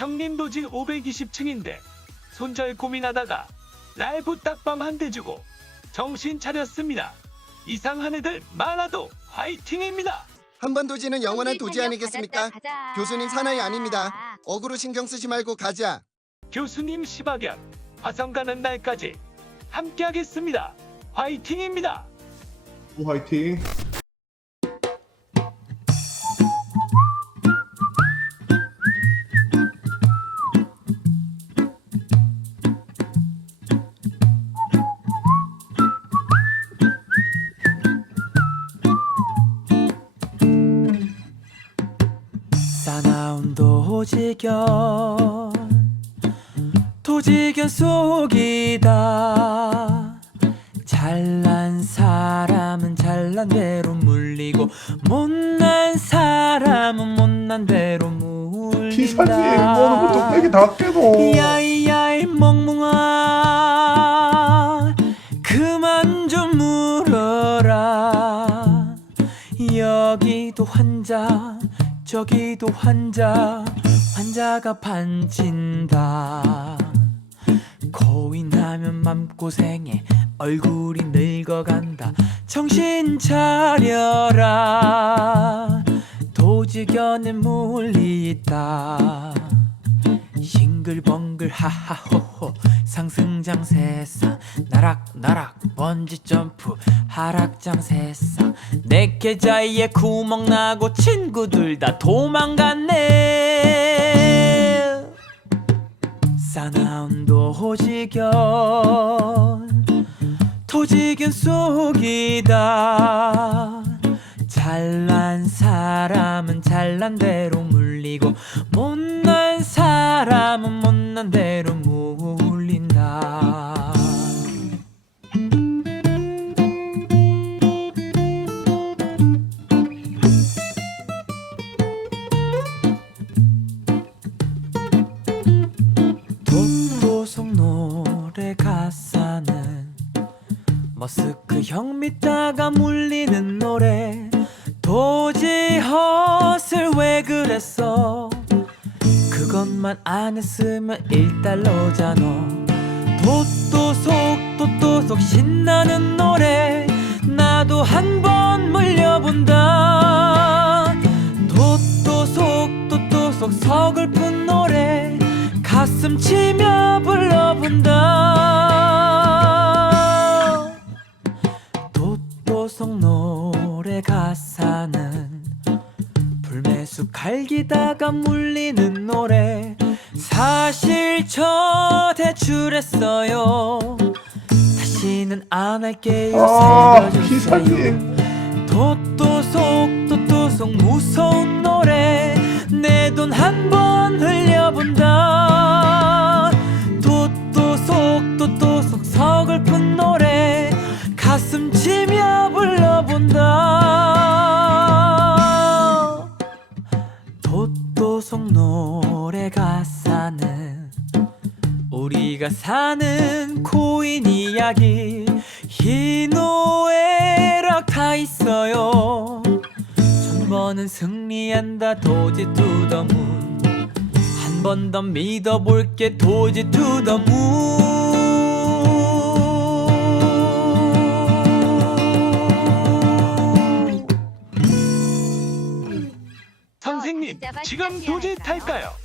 형님 도지 520층인데 손절 고민하다가 라이브 딱밤 한 대 주고 정신 차렸습니다. 이상한 애들 많아도 화이팅입니다. 한번 도지는 영원한 도지 아니겠습니까? 가자, 가자. 교수님 사나이 아닙니다. 어그로 신경 쓰지 말고 가자. 교수님 시박연 화성 가는 날까지 함께하겠습니다. 화이팅입니다. 오, 화이팅. 싸나운 도지견 도지견 속이다. 잘난 사람은 잘난 대로 물리고 못난 사람은 못난 대로 물린다. 뭐는 그다 깨도. 야이야이 멍멍아 그만 좀 물어라. 여기도 환자 저기도 환자 환자가 반친다. 고인하면 맘고생해 얼굴이 늙어간다. 정신 차려라. 도지견에 물리다. 싱글벙글 하하호호. 상승장 세상 나락 나락 번지 점프 하락장 세상. 내 계좌에 구멍 나고 친구들 다 도망갔네. 싸나운 도지견 도지견 속이다. 잘난 사람은 잘난 대로 물리고 못난 사람은 못난 대로 물린다. 도도속 노래 가사는 머스크 형 믿다가 물리는 노래. 도지 헛을 왜 그랬어 그것만 안 했으면 1달러잖아. 도도속 도도속 신나는 노래 나도 한 번 물려본다. 도도속 도도속 서글픈 노래 가슴 치며 불러본다. 도도속 노래 가사는 불매수 갈기다가 물리는 노래. 사실 저 대출했어요. 다시는 안 할게요. 아, 살려주세요. 도도속 도도속 무서운 노래. 내 돈 한 번 흘려본다 우리가 사는 코인 이야기. 희노애락 다 있어요. 천번은 승리한다 도지 투더문. 한 번 더 믿어볼게 도지 투더문. 선생님, 지금 도지 탈까요?